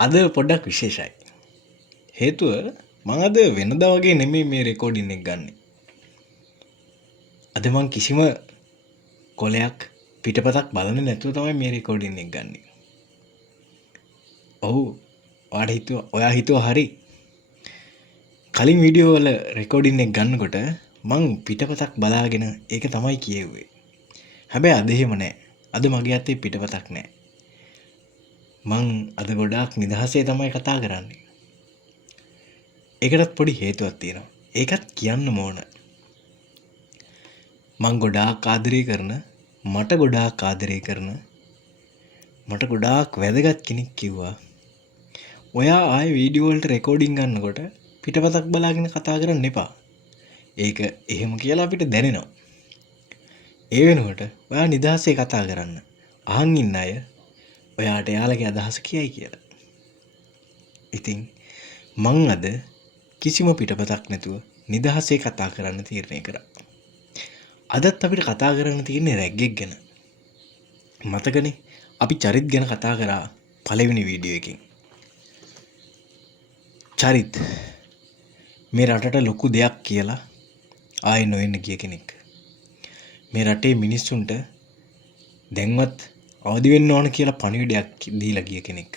අද පොඩ්ඩක් විශේෂයි. හේතුව මං අද වෙනදා වගේ නෙමෙයි මේ රෙකෝඩින් එක ගන්නෙ. අද මං කිසිම කොලයක් පිටපතක් බලන්නේ නැතුව තමයි මේ රෙකෝඩින් එක ගන්නෙ. ඔව් ඔයා හිතුවා හරි. කලින් වීඩියෝ වල රෙකෝඩින් එක ගන්නකොට මං පිටපතක් බලාගෙන ඒක තමයි කියෙව්වේ. හැබැයි අද එහෙම නෑ. අද මගේ අතේ පිටපතක් නෑ. මං අද ගොඩාක් නිදහසේ තමයි කතා කරන්නේ. ඒකටත් පොඩි හේතුවක් තියෙනවා. ඒකත් කියන්න ඕන. මං ගොඩාක් ආදරය කරන, මට ගොඩාක් ආදරය කරන, මට ගොඩාක් වැදගත් කෙනෙක් කිව්වා ඔයා ආයේ වීඩියෝ වලට රෙකෝඩින් ගන්නකොට පිටපතක් බලාගෙන කතා කරන්න එපා. ඒක එහෙම කියලා අපිට දැනෙනවා. ඒ වෙනුවට ඔයා නිදහසේ කතා කරන්න. අහන් ඉන්න අය ඔයාට එයාලගේ අදහස කියයි කියලා. ඉතින් මං අද කිසිම පිටපතක් නැතුව නිදහසේ කතා කරන්න තීරණය කරා. අදත් අපිට කතා කරන්න තියෙන්නේ රැග්ගෙක් ගැන. මතකනේ අපි චරිත් ගැන කතා කරා පළවෙනි වීඩියෝ එකෙන්. චරිත් මේ රටට ලොකු දෙයක් කියලා ආයෙ නොවෙන්න ගිය කෙනෙක්. මේ රටේ මිනිස්සුන්ට දැන්වත් අවදි වෙන්න ඕන කියලා පණිවිඩයක් දීලා ගිය කෙනෙක්.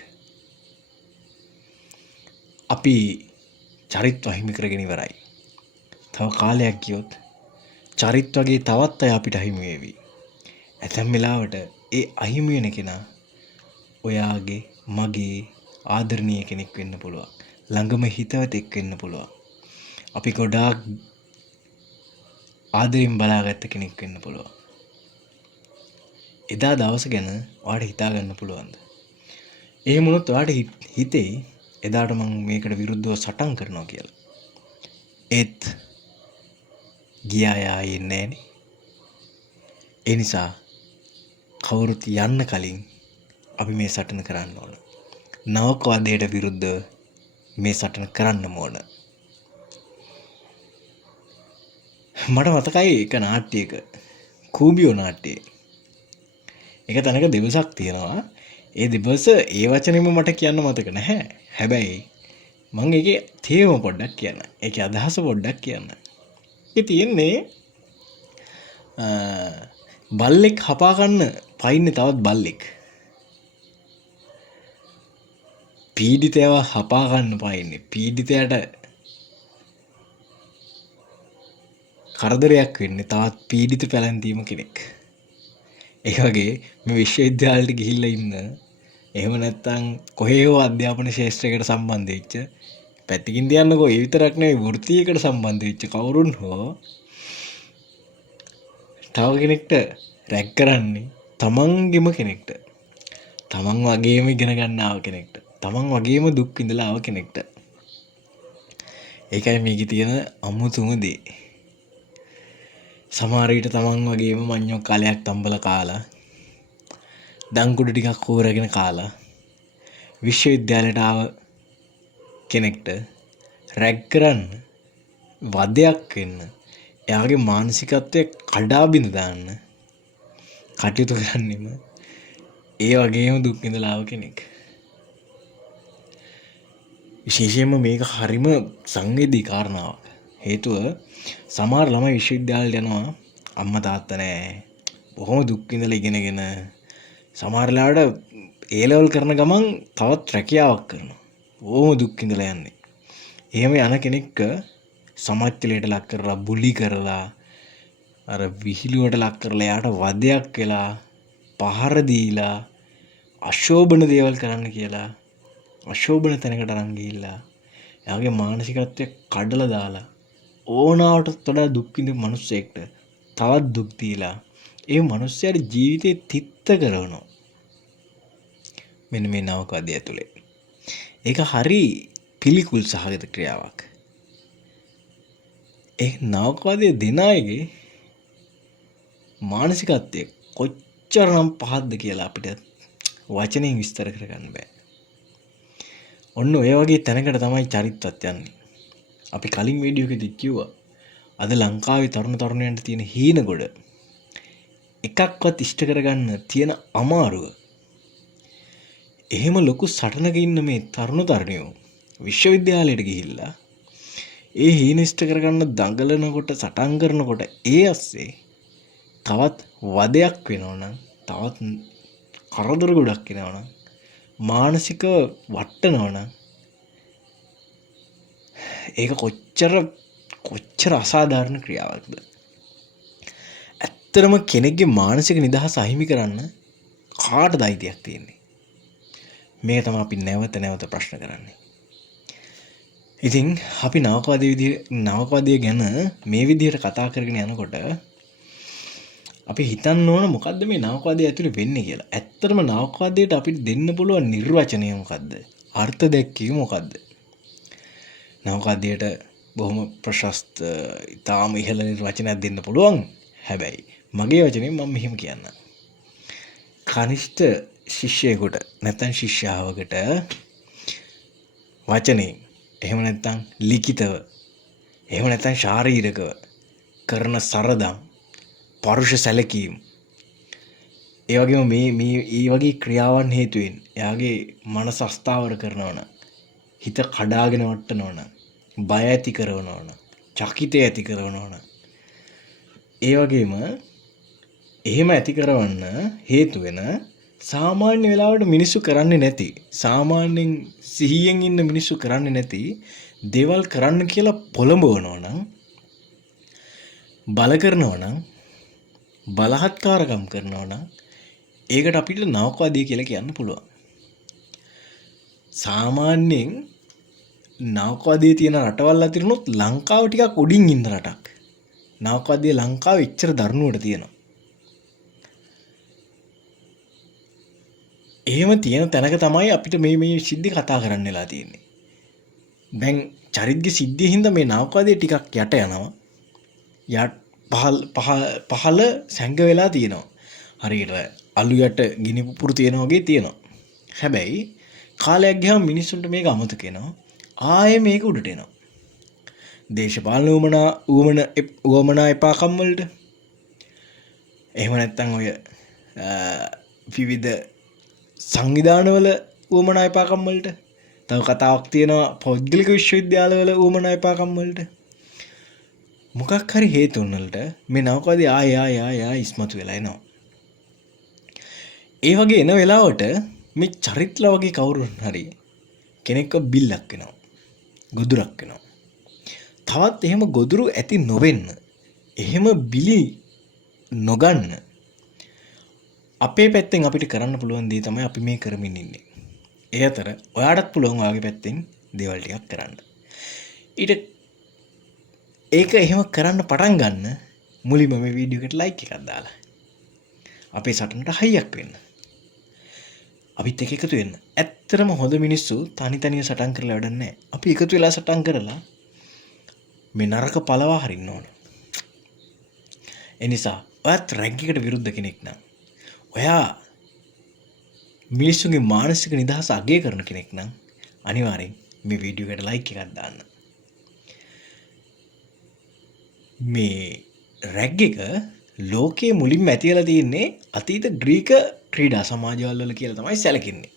අපි චරිත් අහිමි කරගෙන ඉවරයි. තව කාලයක් ගියොත් චරිත් වගේ තවත් අය අපිට අහිමි වෙවි. ඇතැම් වෙලාවට ඒ අහිමි වෙන කෙනා ඔයාගේ මගේ ආදරණීය කෙනෙක් වෙන්න පුළුවන්. ළඟම හිතවතෙක් වෙන්න පුළුවන්. අපි ගොඩාක් ආදරෙන් බලාගත්ත කෙනෙක් වෙන්න පුළුවන්. එදා දවස ගැන ඔයාට හිතා ගන්න පුළුවන්ද? එහෙම වුණොත් ඔයාට හිතේ එදාට මම මේකට විරුද්ධව සටන් කරනවා කියලා. ඒත් ගියා ආයේ නැහනේ. ඒ නිසා කවුරුත් යන්න කලින් අපි මේ සටන කරන්න ඕන. නවකවාදයට විරුද්ධව මේ සටන කරන්න ඕන. මට මතකයි එක නාට්‍යයක කූඹියෝ නාට්‍යය. එක තැනක දෙබසක් තියෙනවා. ඒ දෙබස ඒ වචනෙම මට කියන්න මතක නැහැ. හැබැයි මං ඒකේ තේම පොඩ්ඩක් කියන්න. ඒකේ අදහස පොඩ්ඩක් කියන්න. ඒ තියෙන්නේ බල්ලෙක් හපා ගන්න පයින්නේ තවත් බල්ලෙක්. පීඩිතයව හපා ගන්න පයින්නේ. පීඩිතයට කරදරයක් වෙන්නේ තවත් පීඩිත පැලැන්තීම කෙනෙක්. ඒ වගේ මේ විශ්වවිද්‍යාලයට ගිහිල්ලා ඉන්න එහෙම නැත්නම් කොහේ හෝ අධ්‍යාපන ශාස්ත්‍රයකට සම්බන්ධ වෙච්ච පැත්තකින් තියන්නකෝ ඒ විතරක් නෙවෙයි වෘත්තියකට සම්බන්ධ වෙච්ච කවුරුන් හෝ තව කෙනෙක්ට රැග් කරන්නේ තමන්ගෙම කෙනෙක්ට. තමන් වගේම ඉගෙන ගන්න ආව කෙනෙක්ට. තමන් වගේම දුක් විඳලා ආව කෙනෙක්ට. ඒකයි මේකේ තියෙන අමුතුම දේ. සමහර විට තමන් වගේම මඤ්ඤොක් කාලයක් තම්බල කාලා දංකුඩු ටිකක් හොරගෙන කාලා විශ්වවිද්‍යාලයට ආව කෙනෙක්ට රැග් කරන්න වදයක් වෙන්න එයාගේ මානසිකත්වය කඩා බිඳ දාන්න කටයුතු කරන්නෙම ඒ වගේම දුක් විඳලා ආව කෙනෙක්. විශේෂයෙන්ම මේක හරිම සංවේදී කාරණාවක්. හේතුව සමහර ළමයි විශ්වවිද්‍යාලයට යනවා අම්මා තාත්තා නැහැ. බොහොම දුක් විඳලා ඉගෙනගෙන සමහර ලාවට ඒ ලෙවල් කරන ගමන් තවත් රැකියාවක් කරනවා. බොහොම දුක් විඳලා යන්නේ. එහෙම යන කෙනෙක්ක සමාජත්වයට ලක් කරලා බුලි කරලා අර විහිළුවට ලක් කරලා යාට වදයක් වෙලා පහර දීලා අශෝභන දේවල් කරන්න කියලා අශෝභන තැනකට අරන් ගිහිල්ලා එයාගේ මානසිකත්වය කඩලා දාලා ඕනාවටත් වඩා දුක් විඳින මිනිස්සෙක්ට තවත් දුක් දීලා ඒ මිනිස්යාගේ ජීවිතේ තිත්ත කරනවා. මෙන්න මේ නවකවාදය ඇතුලේ. ඒක හරි පිළිකුල් සහගත ක්‍රියාවක්. ඒ නවකවාදයේ දෙන අයගේ මානසිකත්වය කොච්චරනම් පහත්ද කියලා අපිට වචනෙන් විස්තර කරගන්න බෑ. ඔන්න ඔය වගේ තැනකට තමයි චරිතවත් යන්නේ. අපි කලින් වීඩියෝ එකේදී කිව්වා අද ලංකාවේ තරුණ තරුණයන්ට තියෙන හීන ගොඩ එකක්වත් ඉෂ්ට කරගන්න තියෙන අමාරුව එහෙම ලොකු සටනක ඉන්න මේ තරුණ තරුණියෝ විශ්වවිද්‍යාලයට ගිහිල්ලා ඒ හීනිෂ්ට කරගන්න දඟලනකොට සටන් කරනකොට ඒ අස්සේ තවත් වදයක් වෙනවනම් තවත් කරදර ගොඩක් වෙනවනම් මානසික වට්ටනවනම් ඒක කොච්චර අසාධාරණ ක්‍රියාවක්ද. ඇත්තරම කෙනෙක්ගේ මානසික නිදහස අහිමි කරන්න කාටද අයිතියක් තියෙන්නේ? මේක තමයි අපි නැවත ප්‍රශ්න කරන්නේ. ඉතින් අපි නවකවාදය ගැන මේ විදිහට කතා කරගෙන යනකොට අපි හිතන්න ඕන මොකද්ද මේ නවකවාදය ඇතුලේ වෙන්නේ කියලා. ඇත්තටම නවකවාදයට අපිට දෙන්න පුළුවන් නිර්වචනය මොකද්ද? අර්ථ දැක්වීම මොකද්ද? නවකවාදයට බොහොම ප්‍රශස්ත ඉතාම ඉහළ නිර්වචනයක් දෙන්න පුළුවන්. හැබැයි මගේ වචනේ මම මෙහෙම කියන්නම්. කනිෂ්ඨ ශිෂ්‍යයෙකුට නැත්නම් ශිෂ්‍යාවකට වචනේ එහෙම නැත්නම් ලිඛිතව එහෙම නැත්නම් ශාරීරිකව කරන සරදම් පරුෂ සැලකීම් ඒ වගේම මේ වගේ ක්‍රියාවන් හේතුවෙන් එයාගේ මනස අස්ථාවර කරනවා නම් හිත කඩාගෙන වටනවා නම් බය ඇති කරනවා නම් චකිතය ඇති කරනවා නම් ඒ වගේම එහෙම ඇති කරවන්න හේතු වෙන සාමාන්‍ය වෙලාවට මිනිස්සු කරන්නේ නැති සාමාන්‍යයෙන් සිහියෙන් ඉන්න මිනිස්සු කරන්නේ නැති දේවල් කරන්න කියලා පොළඹවනවා නම් බල කරනවා නම් බලහත්කාරකම් කරනවා නම් ඒකට අපිට නවකවාදී කියලා කියන්න පුළුවන්. සාමාන්‍යයෙන් නවකවාදී තියෙන රටවල් අතරිනුත් ලංකාව ටිකක් උඩින් ඉන්න රටක්. නවකවාදී ලංකාවේ එච්චර දරුණුවට තියෙනවා. එහෙම තියෙන තැනක තමයි අපිට මේ සිද්ධි කතා කරන්න වෙලා තියෙන්නේ. දැන් චරිත්ගේ සිද්ධිය හින්දා මේ නවකවාදී ටිකක් යට යනවා. පහළ සැඟ වෙලා තියෙනවා. හරියට අලු යට ගිනි පුපුරු තියෙනවා වගේ තියෙනවා. හැබැයි කාලයක් ගියාම මිනිස්සුන්ට මේක අමතක වෙනවා. ආයේ මේක උඩට එනවා. දේශපාලන උවමනා එපාකම් වලට. එහෙම නැත්නම් ඔය විවිධ සංවිධානවල උවමනා එපාකම් වලට. තව කතාවක් තියෙනවා පෞද්ගලික විශ්වවිද්‍යාලවල උවමනා එපාකම් වලට. මොකක් හරි හේතුන් වලට මේ නවකවාදී ආය ඉස්මතු වෙලා එනවා. ඒ වගේ එන වෙලාවට මේ චරිත්ලා වගේ කවුරුන් හරි කෙනෙක්ව බිල්ලක් වෙනවා. ගොදුරක් වෙනවා. තවත් එහෙම ගොදුරු ඇති නොවෙන්න එහෙම බිලි නොගන්න අපේ පැත්තෙන් අපිට කරන්න පුළුවන් දේ තමයි අපි මේ කරමින් ඉන්නේ. ඒ අතර ඔයාටත් පුළුවන් ඔයාගේ පැත්තෙන් දේවල් ටිකක් කරන්න. ඒක එහෙම කරන්න පටන් ගන්න මුලින්ම මේ වීඩියෝ එකට ලයික් එකක් දාලා අපේ සටනට හයියක් වෙන්න. අපිත් එක්ක එකතු වෙන්න. ඇත්තටම හොඳ මිනිස්සු තනිය සටන් කරලා වැඩක් නැහැ. අපි එකතු වෙලා සටන් කරලා මේ නරක පළවා හරින්න ඕන. ඒ නිසා ඔයත් රැග් එකට විරුද්ධ කෙනෙක් නම් ඔයා මිනිස්සුන්ගේ මානසික නිදහස අගය කරන කෙනෙක් නම් අනිවාර්යෙන් මේ වීඩියෝ එකට ලයික් එකක් දාන්න. මේ රැග් එක ලෝකයේ මුලින්ම ඇතිවලා තියෙන්නේ අතීත ග්‍රීක ක්‍රීඩා සමාජවල වල කියලා තමයි සැලකෙන්නේ.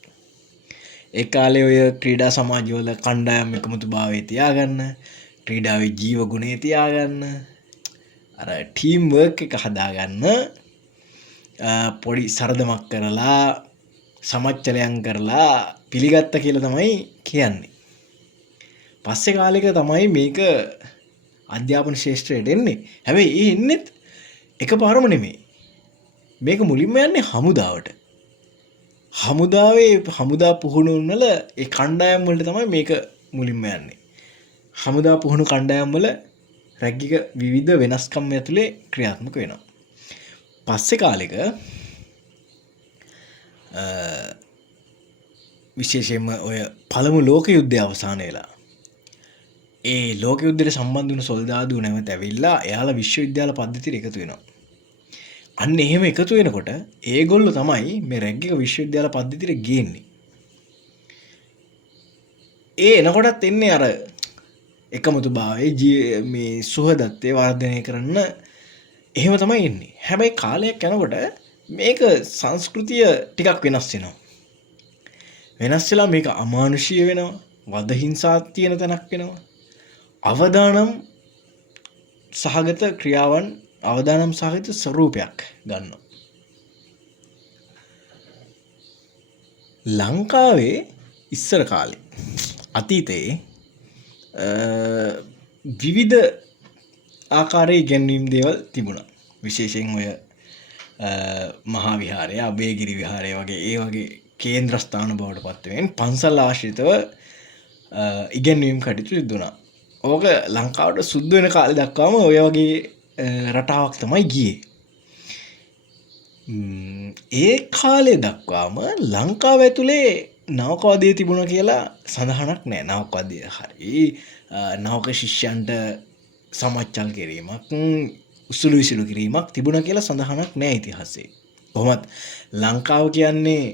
ඒ කාලේ ඔය ක්‍රීඩා සමාජවල කණ්ඩායම් එකමුතුභාවය තියාගන්න, ක්‍රීඩාවේ ජීව ගුණය තියාගන්න, අර ටීම් වර්ක් එක හදාගන්න පොඩි සරදමක් කරලා සමච්චලයන් කරලා පිළිගත්ත කියලා තමයි කියන්නේ. පස්සේ කාලෙක තමයි මේක අධ්‍යාපන ශාස්ත්‍රයට එන්නේ. හැබැයි ඒ එන්නෙත් එකපාරම නෙමෙයි. මේක මුලින්ම යන්නේ හමුදාවට. හමුදා පුහුණුවන වල ඒ කණ්ඩායම් වලට තමයි මේක මුලින්ම යන්නේ. හමුදා පුහුණු කණ්ඩායම් වල රැග්ගික විවිධ වෙනස්කම් ඇතුලේ ක්‍රියාත්මක වෙනවා. පස්සේ කාලෙක විශේෂයෙන්ම ඔය පළමු ලෝක යුද්ධය අවසන් වෙලා ඒ ලෝක යුද්ධයට සම්බන්ධ වුණු සොල්දාදු නැවත ඇවිල්ලා එයාලා විශ්වවිද්‍යාල පද්ධතියට එකතු වෙනවා. අන්න එහෙම එකතු වෙනකොට ඒගොල්ලෝ තමයි මේ රැග්ගික විශ්වවිද්‍යාල පද්ධතියට ගේන්නේ. ඒ එනකොටත් එන්නේ අර එකමුතුභාවයේ මේ සුහදත්වය වර්ධනය කරන්න එහෙම තමයි එන්නේ. හැබැයි කාලයක් යනකොට මේක සංස්කෘතිය ටිකක් වෙනස් වෙනවා. වෙනස් වෙලා මේක අමානුෂීය වෙනවා. වද හිංසා තියෙන තැනක් වෙනවා. අවදානම් සහගත ක්‍රියාවන් අවදානම් සහගත ස්වරූපයක් ගන්නවා. ලංකාවේ ඉස්සර කාලේ අතීතයේ විවිධ ආකාරයේ ඉගැන්වීම් දේවල් තිබුණා. විශේෂයෙන් ඔය මහා විහාරය, අබේගිරි විහාරය වගේ ඒ වගේ කේන්ද්‍රස්ථාන බවට පත් වෙමින් පන්සල් ආශ්‍රිතව ඉගැන්වීම් කටයුතු සිදුණා. ඕක ලංකාවට සුද්ධ වෙන කාලේ දක්වාම ඔය වගේ රටාවක් තමයි ගියේ. ඒ කාලේ දක්වාම ලංකාව ඇතුලේ නවකවාදය තිබුණා කියලා සඳහනක් නැහැ. නවකවාදය හරි නවක ශිෂ්‍යයන්ට සමච්චල් කිරීමක්, උසුළු විසුළු කිරීමක් තිබුණා කියලා සඳහනක් නැහැ ඉතිහාසයේ. කොහොමත් ලංකාව කියන්නේ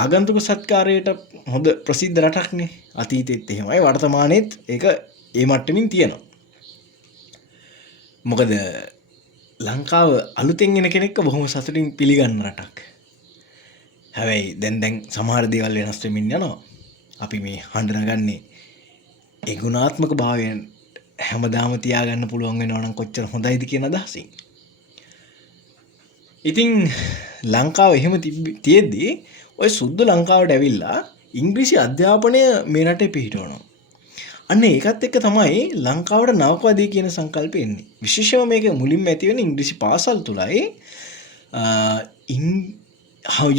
ආගන්තුක සත්කාරයට හොඳ ප්‍රසිද්ධ රටක්නේ. අතීතෙත් එහෙමයි, වර්තමානයේත් ඒක ඒ මට්ටමින් තියෙනවා. මොකද ලංකාව අලුතෙන් එන කෙනෙක්ව බොහොම සතුටින් පිළිගන්න රටක්. හැබැයි දැන් සමහර දේවල් වෙනස් වෙමින් යනවා. අපි මේ හඳුනාගන්නේ ඒ ගුණාත්මක භාවයෙන් හැමදාම තියාගන්න පුළුවන් වෙනවා නම් කොච්චර හොඳයිද කියන අදහසින්. ඉතින් ලංකාව එහෙම තියෙද්දි ඔය සුද්ධ ලංකාවට ඇවිල්ලා ඉංග්‍රීසි අධ්‍යාපනය මේ රටේ පිහිටවනවා. අන්න ඒකත් එක්ක තමයි ලංකාවට නවකවාදී කියන සංකල්පය එන්නේ. විශේෂයෙන්ම මේක මුලින්ම ඇති වෙන ඉංග්‍රීසි පාසල් තුලයි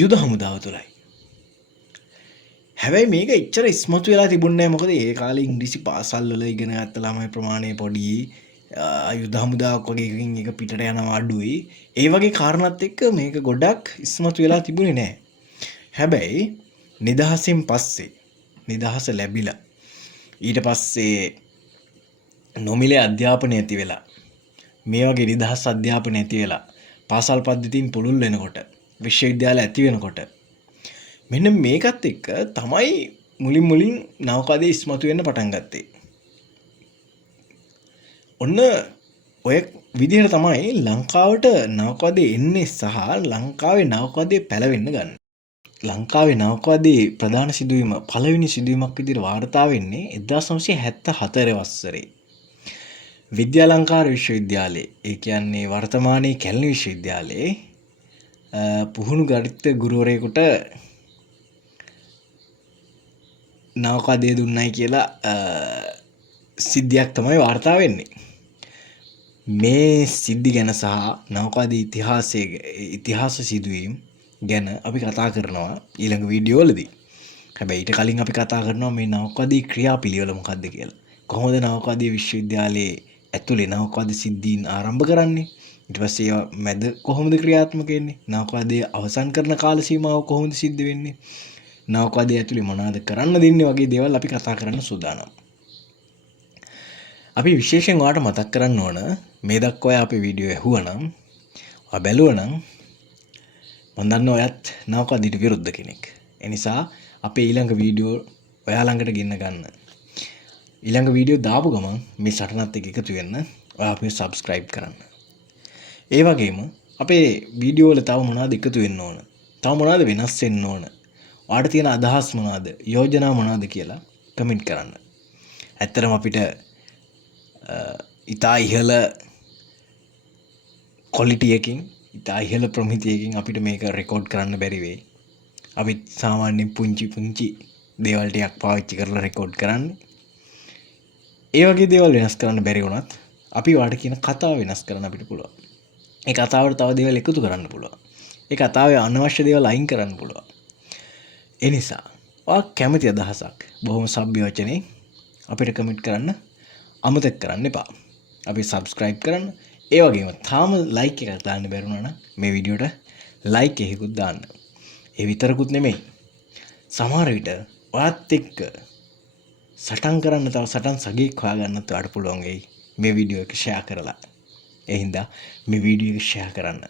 යුද හමුදාව තුලයි. හැබැයි මේක එච්චර ඉස්මතු වෙලා තිබුණේ නැහැ. මොකද ඒ කාලේ ඉංග්‍රීසි පාසල් වල ඉගෙන ගත්ත ළමයි ප්‍රමාණය පොඩි, යුද හමුදාවක් වගේ එකකින් එක පිටට යනවා අඩුයි. ඒ වගේ කාරණාත් එක්ක මේක ගොඩක් ඉස්මතු වෙලා තිබුණේ නැහැ. හැබැයි නිදහසෙන් පස්සේ නිදහස ලැබිලා ඊට පස්සේ නොමිලේ අධ්‍යාපනය ඇති වෙලා මේ වගේ නිදහස් අධ්‍යාපනය ඇති වෙලා පාසල් පද්ධතියෙන් පුළුල් වෙනකොට විශ්වවිද්‍යාල ඇති වෙනකොට මෙන්න මේකත් එක්ක තමයි මුලින් නවකවාදයේ ඉස්මතු වෙන්න පටන් ගත්තේ. ඔන්න ඔය විදිහට තමයි ලංකාවට නවකවාදයේ එන්නේ සහ ලංකාවේ නවකවාදයේ පැලවෙන්න ගන්න. ලංකාවේ නවකවාදයේ ප්‍රධාන සිදුවීම පළවෙනි සිදුවීමක් විදිහට වාර්තා වෙන්නේ 1974 වසරේ විද්‍යාලංකාර විශ්වවිද්‍යාලයේ, ඒ කියන්නේ වර්තමානයේ කැලණි විශ්වවිද්‍යාලයේ පුහුණු ගණිත ගුරුවරයෙකුට නවකවාදය දුන්නයි කියලා සිද්ධියක් තමයි වාර්තා වෙන්නේ. මේ සිද්ධි ගැන සහ නවකවාදී ඉතිහාස සිදුවීම් ගැන අපි කතා කරනවා ඊළඟ වීඩියෝ වලදී. හැබැයි ඊට කලින් අපි කතා කරනවා මේ නවකවාදී ක්‍රියාපිළිවෙල මොකක්ද කියලා. කොහොමද නවකවාදී විශ්වවිද්‍යාලයේ ඇතුලේ නවකවාදී සිද්ධීන් ආරම්භ කරන්නේ? ඊට පස්සේ ඒවා මැද කොහොමද ක්‍රියාත්මක වෙන්නේ? නවකවාදී අවසන් කරන කාල සීමාව කොහොමද සිද්ධ වෙන්නේ? නවකවාදී ඇතුලේ මොනවද කරන්න දෙන්නේ වගේ දේවල් අපි කතා කරන්න සූදානම්. අපි විශේෂයෙන් ඔයාලට මතක් කරන්න ඕන මේ දක්වා අපේ වීඩියෝ ඇහුවනම් ඔයා බැලුවනම් මම දන්නවා ඔයත් නවකවාදීට විරුද්ධ කෙනෙක්. ඒ නිසා අපේ ඊළඟ වීඩියෝ ඔයා ළඟට ගෙන්න ගන්න. ඊළඟ වීඩියෝ දාපු ගමන් මේ සටනත් එක්ක එකතු වෙන්න ඔයා අපිව subscribe කරන්න. ඒ වගේම අපේ වීඩියෝ වල තව මොනවද එකතු වෙන්න ඕන? තව මොනවද වෙනස් වෙන්න ඕන? ඔයාට තියෙන අදහස් මොනවද? යෝජනා මොනවද කියලා කමෙන්ට් කරන්න. ඇත්තටම අපිට ඉතා ඉහළ ක්වොලිටි එකකින්, ඉතා ඉහළ ප්‍රමිතියකින් අපිට මේක රෙකෝඩ් කරන්න බැරි වෙයි. අපි සාමාන්‍යයෙන් පුංචි දේවල් ටිකක් පාවිච්චි කරලා රෙකෝඩ් කරන්නේ. ඒ වගේ දේවල් වෙනස් කරන්න බැරි වුණත් අපි ඔයාලට කියන කතාව වෙනස් කරන්න අපිට පුළුවන්. ඒ කතාවට තව දේවල් එකතු කරන්න පුළුවන්. ඒ කතාවේ අනවශ්‍ය දේවල් අයින් කරන්න පුළුවන්. ඒ නිසා ඔයා කැමති අදහසක් බොහොම සભ્ય වචනේ අපිට කමෙන්ට් කරන්න අමතක කරන්න එපා. අපි subscribe කරන්න. ඒ වගේම තාම like එකක් දාන්න බැරුණා නම් මේ වීඩියෝට like එකකුත් දාන්න. ඒ විතරකුත් නෙමෙයි. සමහර විට ඔයත් එක්ක සටන් කරන්න තව සටන් සගයෙක් හොයාගන්නත් ඔයාලට පුළුවන් වෙයි මේ වීඩියෝ එක share කරලා. ඒ හින්දා මේ වීඩියෝ එක share කරන්න.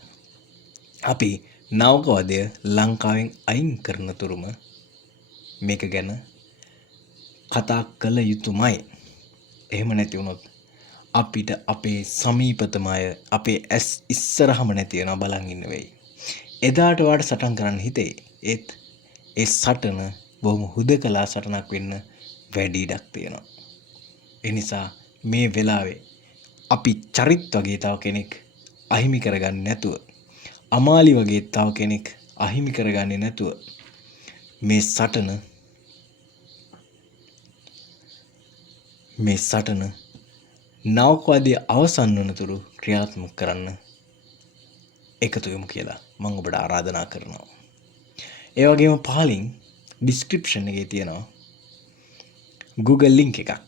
අපි නවකවාදය ලංකාවෙන් අයින් කරන තුරුම මේක ගැන කතා කළ යුතුමයි. එහෙම නැති වුණොත් අපිට අපේ සමීපතම අය අපේ ඇස් ඉස්සරහම නැති වෙනවා බලන් ඉන්න වෙයි. එදාට ඔයාලට සටන් කරන්න හිතේ. ඒත් ඒ සටන බොහොම හුදකලා සටනක් වෙන්න වැඩි ඉඩක් තියෙනවා. ඒ නිසා මේ වෙලාවේ අපි චරිත් වගේ තව කෙනෙක් අහිමි කරගන්නේ නැතුව, අමාලි වගේ තව කෙනෙක් අහිමි කරගන්නේ නැතුව මේ සටන නවකවාදී අවසන් වනතුරු ක්‍රියාත්මක කරන්න එකතු වෙමු කියලා මම ඔබට ආරාධනා කරනවා. ඒ වගේම පහලින් ඩිස්ක්‍රිප්ෂන් එකේ තියෙනවා Google link එකක්,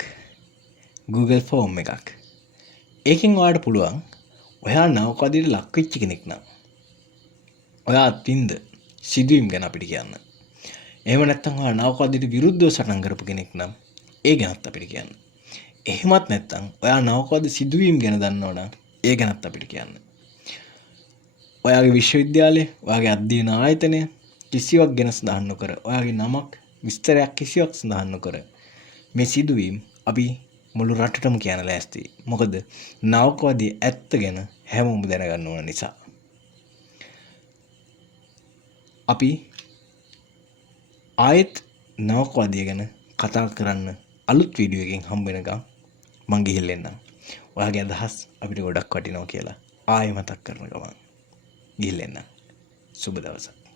Google form එකක්. ඒකෙන් ඔයාලට පුළුවන් ඔයා නවකවාදීට ලක් වෙච්ච කෙනෙක් නම් ඔයා අත්විඳ සිදුවීම් ගැන අපිට කියන්න. එහෙම නැත්නම් ඔයා නවකවාදීට විරුද්ධව සටන් කරපු කෙනෙක් නම් ඒ ගැනත් අපිට කියන්න. එහෙමත් නැත්නම් ඔයා නවකවාදී සිදුවීම් ගැන දන්නවනම් ඒ ගැනත් අපිට කියන්න. ඔයාගේ විශ්වවිද්‍යාලය, ඔයාගේ අධ්‍යයන ආයතනය කිසිවක් ගැන සඳහන් නොකර, ඔයාගේ නමක් විස්තරයක් කිසිවක් සඳහන් නොකර මේ සිදුවීම් අපි මුළු රටටම කියන ලෑස්ති. මොකද නවකවාදී ඇත්ත ගැන හැමෝම දැනගන්න ඕන නිසා. අපි ආයෙත් නවකවාදී ගැන කතා කරන්න අලුත් වීඩියෝ එකකින් හම්බ වෙනකම් මං ගිහිල්ලා එන්නම්. ඔයාගේ අදහස් අපිට ගොඩක් වටිනවා කියලා ආයෙ මතක් කරන ගමන් ගිහිල්ලා එන්නම්. සුබ දවසක්.